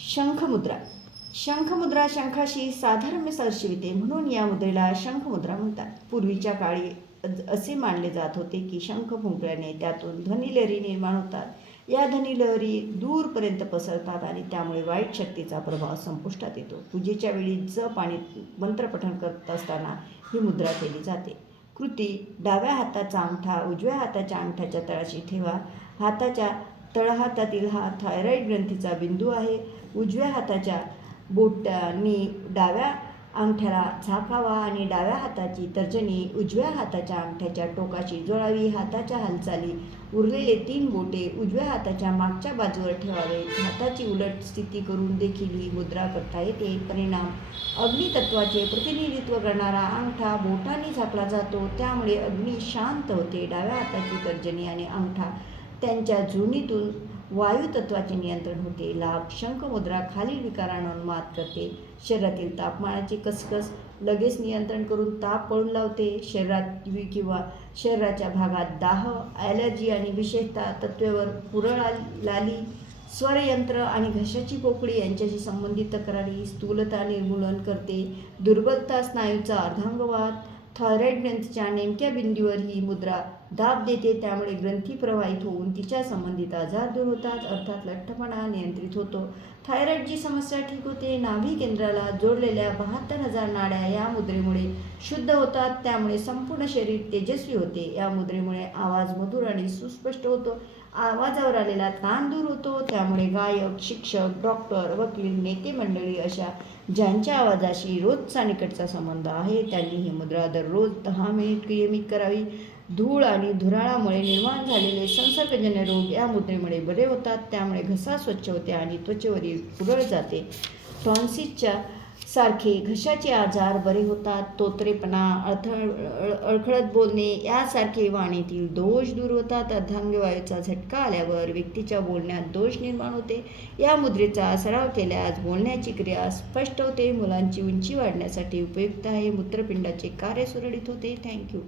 शंखमुद्रा. शंखमुद्रा शंखाशी साधर्म्य दर्शविते म्हणून या मुद्रेला शंखमुद्रा म्हणतात. पूर्वीच्या काळी असे मानले जात होते की शंख फुंकल्याने त्यातून ध्वनिलहरी निर्माण होतात. या ध्वनिलहरी दूरपर्यंत पसरतात आणि त्यामुळे वाईट शक्तीचा प्रभाव संपुष्टात येतो. पूजेच्या वेळी जप आणि मंत्रपठण करत असताना ही मुद्रा केली जाते. कृती: डाव्या हाताचा अंगठा उजव्या हाताच्या अंगठ्याच्या तळाशी ठेवा. हाताच्या तळहातातील हा थायरॉइड ग्रंथीचा बिंदू आहे. उजव्या हाताच्या बोटांनी डाव्या अंगठ्याला झाकावा आणि डाव्या हाताची तर्जनी उजव्या हाताच्या अंगठ्याच्या टोकाशी जोडावी. हाताच्या हालचाली उरलेले 3 बोटे उजव्या हाताच्या मागच्या बाजूवर ठेवावेत. हाताची उलट स्थिती करून देखील ही मुद्रा करता येते. परिणाम: अग्नितत्वाचे प्रतिनिधित्व करणारा अंगठा बोटांनी झाकला जातो, त्यामुळे अग्नी शांत होते. डाव्या हाताची तर्जनी आणि अंगठा त्यांच्या जुळणीतून वायुतत्वाचे नियंत्रण होते. लाभ: शंखमुद्रा खालील विकारांवर मात करते. शरीरातील तापमानाची कसकस लगेच नियंत्रण करून ताप पळून लावते. शरीरात किंवा शरीराच्या भागात दाह, ॲलर्जी आणि विशेषतः त्वचेवर पुरळ, लाली, स्वरयंत्र आणि घशाची पोकळी यांच्याशी संबंधित तक्रारी, स्थूलता निर्मूलन करते. दुर्बलता, स्नायूचा अर्धांगवात, थायरॉइड ग्रंथीच्या नेमक्या बिंदूवर ही मुद्रा दाब देते, त्यामुळे ग्रंथी प्रवाहित होऊन तिच्या संबंधित आजार दूर होतात, अर्थात लठ्ठपणा नियंत्रित होतो. थायरॉइडची समस्या ठीक होते. नाभी केंद्राला जोडलेल्या 72,000 नाड्या या मुद्रेमुळे शुद्ध होतात, त्यामुळे संपूर्ण शरीर तेजस्वी होते. या मुद्रेमुळे आवाज मधुर आणि सुस्पष्ट होतो. आवाजावर आलेला ताण दूर होतो, त्यामुळे गायक, शिक्षक, डॉक्टर, वकील, नेते मंडळी अशा ज्यांच्या आवाजाशी रोजचा निकटचा संबंध आहे त्यांनी ही मुद्रा दररोज 10 मिनिट नियमित करावी. धूळ आणि धुराळामुळे निर्माण झालेले संसर्गजन्य रोग या मुद्रेमुळे बरे होतात, त्यामुळे घसा स्वच्छ होते आणि त्वचेवरील पुरळ जाते. टॉन्सिलच्या सारखे घशाचे आजार बरे होतात. तोतरेपणा, अडखळत बोलणे यासारखे वाणीतील दोष दूर होतात. अर्धांगवायूचा झटका आल्यावर व्यक्तीच्या बोलण्यात दोष निर्माण होते. या मुद्रेचा सराव केल्यास बोलण्याची क्रिया स्पष्ट होते. मुलांची उंची वाढण्यासाठी उपयुक्त आहे. मूत्रपिंडाचे कार्य सुरळीत होते. थँक्यू.